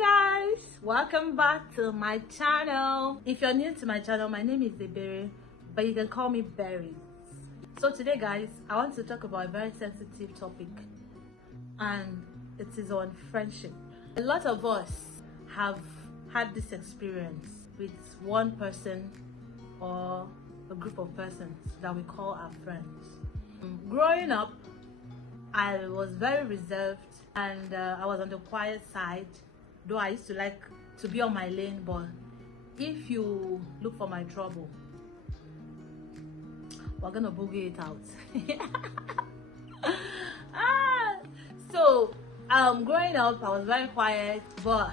guys, welcome back to my channel. If you're new to my channel, my name is Ebere, but you can call me Berry. So today guys, I want to talk about a very sensitive topic, and it is on friendship. A lot of us have had this experience with one person or a group of persons that we call our friends. Growing up, I was very reserved and I was on the quiet side, though I used to like to be on my lane. But if you look for my trouble, we're gonna boogie it out. So growing up, I was very quiet, but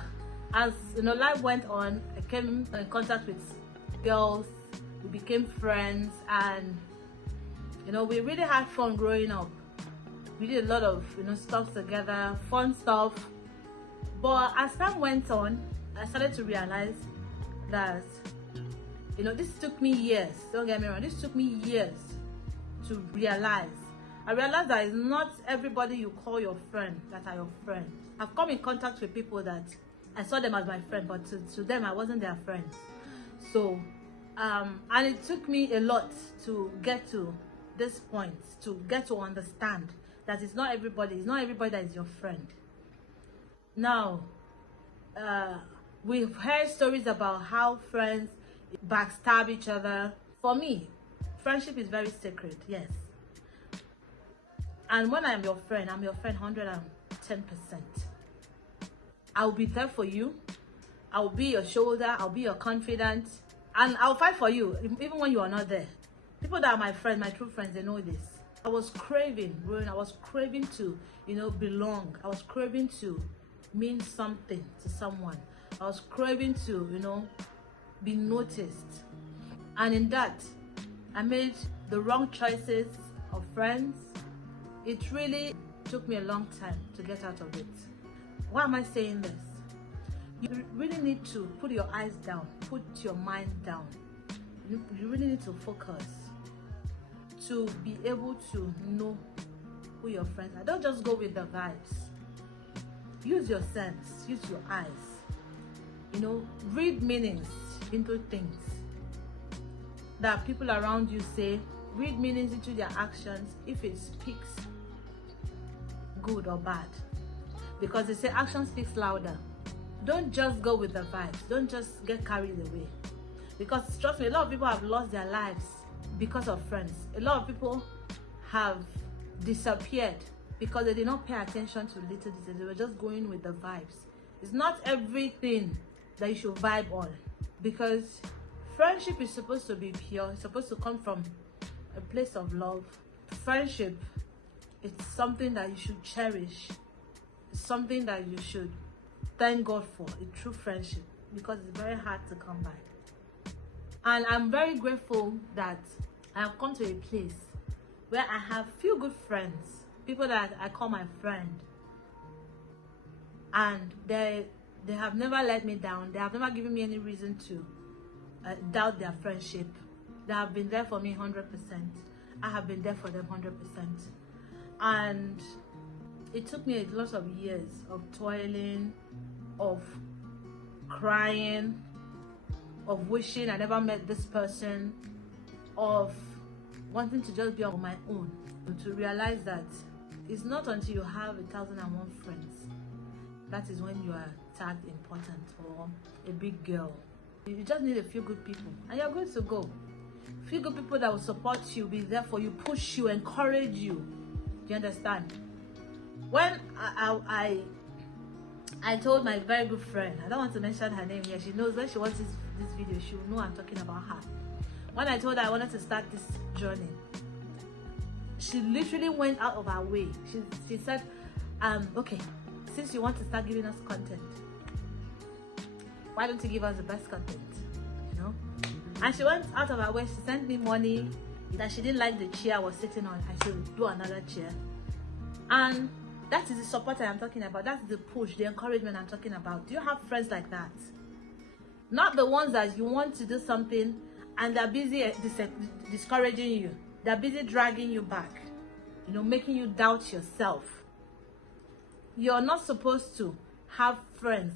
as you know, life went on, I came in contact with girls, we became friends, and you know, we really had fun growing up. We did a lot of stuff together, fun stuff. But as time went on, I started to realize that this took me years. Don't get me wrong, this took me years to realize. I realized that it's not everybody you call your friend that are your friend. I've come in contact with people that I saw them as my friend, but to them I wasn't their friend. So and it took me a lot to get to this point, to get to understand that it's not everybody that is your friend. Now we've heard stories about how friends backstab each other. For me, friendship is very sacred, yes. And when I'm your friend 110%. I'll be there for you. I'll be your shoulder, I'll be your confidant, and I'll fight for you even when you are not there. People that are my friends, my true friends, they know this. I was craving to belong. I was craving to mean something to someone. I was craving to be noticed, and in that I made the wrong choices of friends. It really took me a long time to get out of it. Why am I saying this? You really need to put your eyes down, put your mind down. You really need to focus to be able to know who your friends are. Don't just go with the vibes. Use your sense, use your eyes. Read meanings into things that people around you say. Read meanings into their actions, if it speaks good or bad, because they say action speaks louder. Don't just go with the vibes. Don't just get carried away, because trust me, a lot of people have lost their lives because of friends. A lot of people have disappeared because they did not pay attention to little details. They were just going with the vibes. It's not everything that you should vibe on, because friendship is supposed to be pure. It's supposed to come from a place of love. Friendship, it's something that you should cherish. It's something that you should thank God for, a true friendship, because it's very hard to come by. And I'm very grateful that I have come to a place where I have few good friends, people that I call my friend, and they have never let me down. They have never given me any reason to doubt their friendship. They have been there for me 100%. I have been there for them 100%. And it took me a lot of years of toiling, of crying, of wishing I never met this person, of wanting to just be on my own, to realize that it's not until you have 1,001 friends that is when you are tagged important or a big girl. You just need a few good people and you're good to go. Few good people that will support you, be there for you, push you, encourage you. Do you understand? When I told my very good friend, I don't want to mention her name here, she knows when she watches this video, she will know I'm talking about her. When I told her I wanted to start this journey, she literally went out of her way. She said, okay, since you want to start giving us content, why don't you give us the best content? And she went out of her way. She sent me money that she didn't like the chair I was sitting on. I should do another chair. And that is the support I am talking about. That's the push, the encouragement I'm talking about. Do you have friends like that? Not the ones that you want to do something and they're busy discouraging you. They're busy dragging you back, making you doubt yourself. You're not supposed to have friends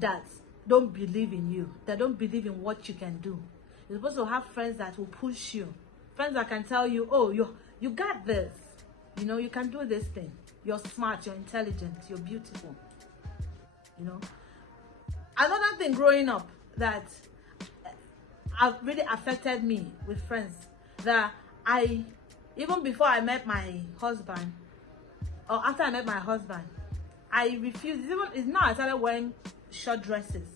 that don't believe in you, that don't believe in what you can do. You're supposed to have friends that will push you, friends that can tell you, oh, you got this, you know, you can do this thing, you're smart, you're intelligent, you're beautiful, you know. Another thing growing up that really affected me with friends, that even before I met my husband, or after I met my husband, I refused. It's not I started wearing short dresses.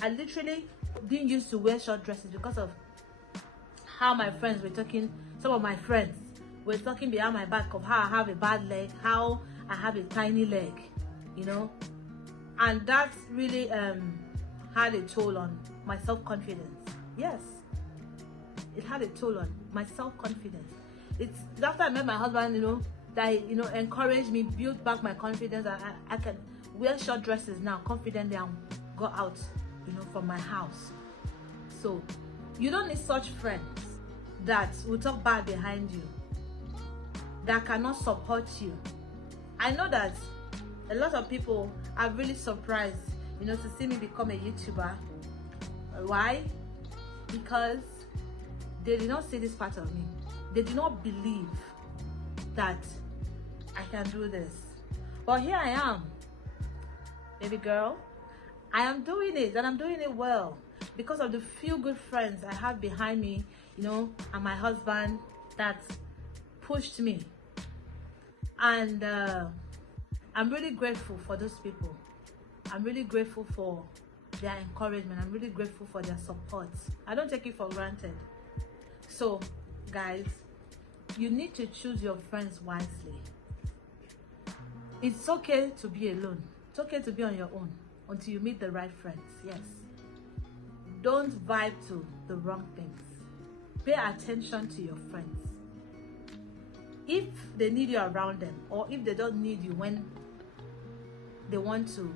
I literally didn't used to wear short dresses because of how my friends were talking. Some of my friends were talking behind my back of how I have a bad leg, how I have a tiny leg, you know. And that really had a toll on my self-confidence. Yes, it had a toll on my self-confidence. It's after I met my husband, you know, that, you know, encouraged me, built back my confidence. I can wear short dresses now confidently and go out, you know, from my house. So you don't need such friends that will talk bad behind you, that cannot support you. I know that a lot of people are really surprised, you know, to see me become a YouTuber. Why? Because they did not see this part of me. They did not believe that I can do this. But here I am, baby girl. I am doing it, and I'm doing it well because of the few good friends I have behind me, you know, and my husband that pushed me. And I'm really grateful for those people. I'm really grateful for their encouragement. I'm really grateful for their support. I don't take it for granted. So, guys, you need to choose your friends wisely. It's okay to be alone. It's okay to be on your own until you meet the right friends. Yes. Don't vibe to the wrong things. Pay attention to your friends. If they need you around them, or if they don't need you when they want to,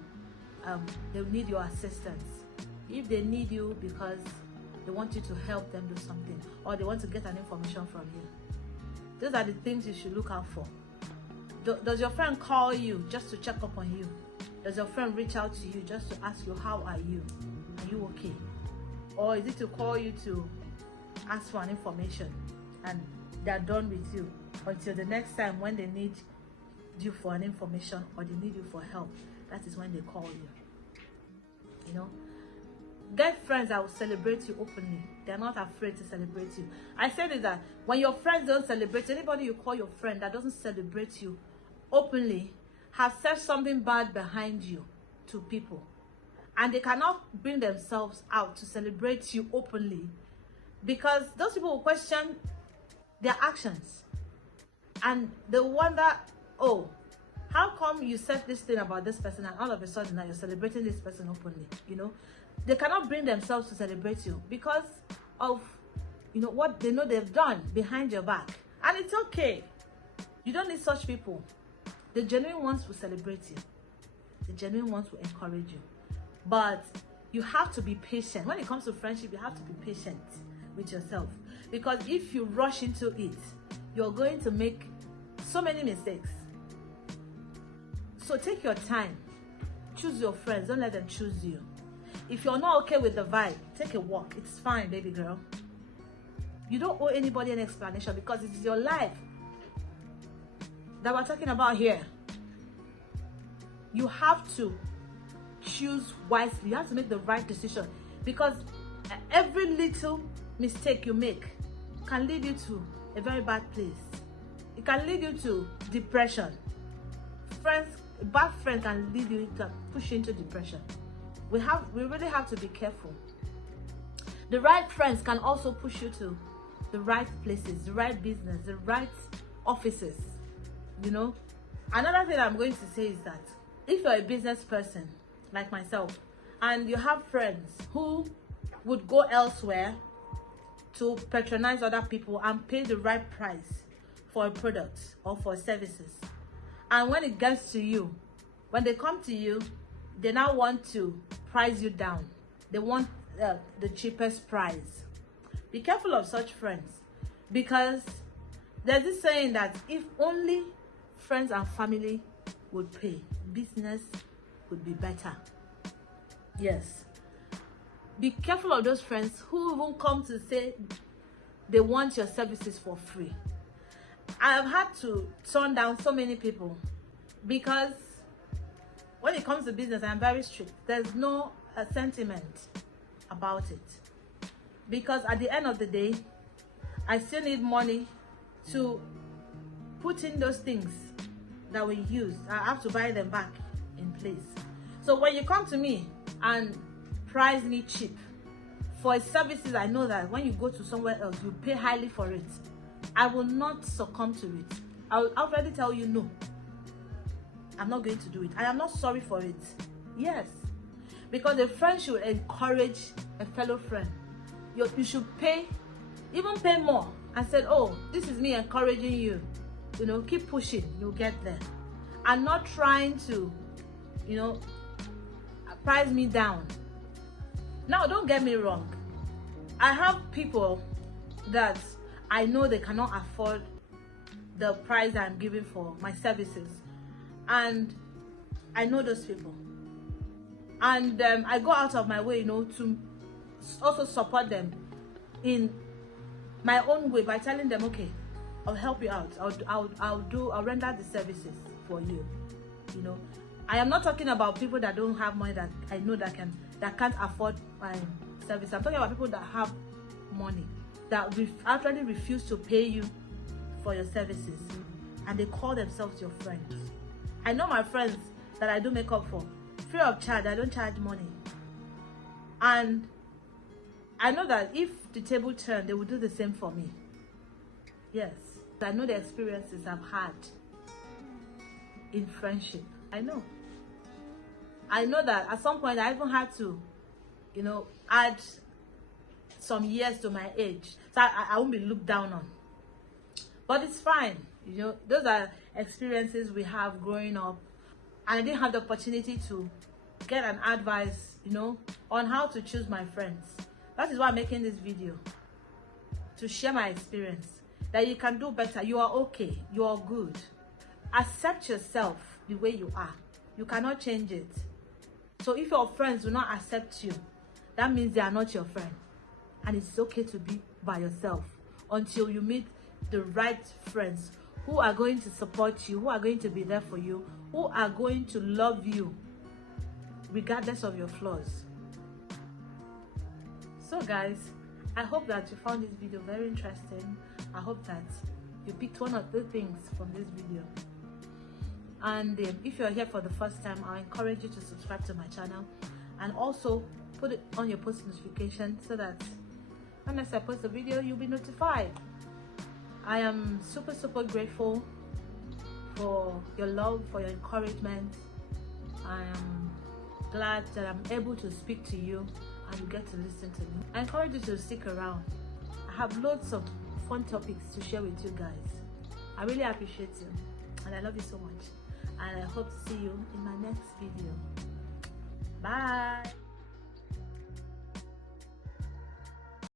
they need your assistance. If they need you because they want you to help them do something, or they want to get an information from you, those are the things you should look out for. Does your friend call you just to check up on you? Does your friend reach out to you just to ask you, how are you? Are you okay? Or is it to call you to ask for an information and they're done with you until the next time when they need you for an information or they need you for help? That is when they call you. You know, get friends that will celebrate you openly. They're not afraid to celebrate you. I said it that when your friends don't celebrate, anybody you call your friend that doesn't celebrate you openly has said something bad behind you to people, and they cannot bring themselves out to celebrate you openly because those people will question their actions and they wonder, oh, how come you said this thing about this person and all of a sudden now you're celebrating this person openly? You know, they cannot bring themselves to celebrate you because of, you know, what they know they've done behind your back. And it's okay. You don't need such people. The genuine ones will celebrate you. The genuine ones will encourage you. But you have to be patient. When it comes to friendship, you have to be patient with yourself. Because if you rush into it, you're going to make so many mistakes. So take your time. Choose your friends. Don't let them choose you. If you're not okay with the vibe, take a walk. It's fine, baby girl. You don't owe anybody an explanation because it's your life that we're talking about here. You have to choose wisely. You have to make the right decision because every little mistake you make can lead you to a very bad place. It can lead you to depression. Bad friends can lead you to push you into depression. We really have to be careful. The right friends can also push you to the right places, the right business, the right offices. You know, another thing I'm going to say is that if you're a business person like myself and you have friends who would go elsewhere to patronize other people and pay the right price for a product or for services, and when it gets to you, when they come to you, they now want to price you down. They want the cheapest price. Be careful of such friends because there's this saying that if only friends and family would pay, business would be better. Yes. Be careful of those friends who even come to say they want your services for free. I've had to turn down so many people because when it comes to business, I'm very strict. There's no sentiment about it, because at the end of the day, I still need money to put in those things that we use. I have to buy them back in place. So when you come to me and price me cheap for services, I know that when you go to somewhere else, you pay highly for it. I will not succumb to it. I'll already tell you no. I'm not going to do it. I am not sorry for it. Yes. Because a friend should encourage a fellow friend. You should pay, even pay more, and say, oh, this is me encouraging you. You know, keep pushing, you'll get there. And not trying to, you know, price me down. Now, don't get me wrong. I have people that I know they cannot afford the price I'm giving for my services. And I know those people. And I go out of my way, you know, to also support them in my own way by telling them, okay, I'll help you out. I'll render the services for you. You know, I am not talking about people that don't have money, that I know that can't afford my service. I'm talking about people that have money, that actually refuse to pay you for your services, and they call themselves your friends. I know my friends that I do makeup for, free of charge. I don't charge money. And I know that if the table turned, they would do the same for me. Yes. I know the experiences I've had in friendship. I know that at some point I even had to, you know, add some years to my age, so I won't be looked down on. But it's fine. You know, those are experiences we have growing up. And I didn't have the opportunity to get an advice, you know, on how to choose my friends. That is why I'm making this video, to share my experience, that you can do better. You are okay. You are good. Accept yourself the way you are. You cannot change it. So if your friends do not accept you, that means they are not your friend. And it's okay to be by yourself until you meet the right friends who are going to support you, who are going to be there for you, who are going to love you regardless of your flaws. So guys, I hope that you found this video very interesting. I hope that you picked one or two things from this video. And if you're here for the first time, I encourage you to subscribe to my channel and also put it on your post notification so that when I post a video, you'll be notified. I am super grateful for your love, for your encouragement. I am glad that I'm able to speak to you and you get to listen to me. I encourage you to stick around. I have loads of fun topics to share with you guys. I really appreciate you and I love you so much. And I hope to see you in my next video. Bye.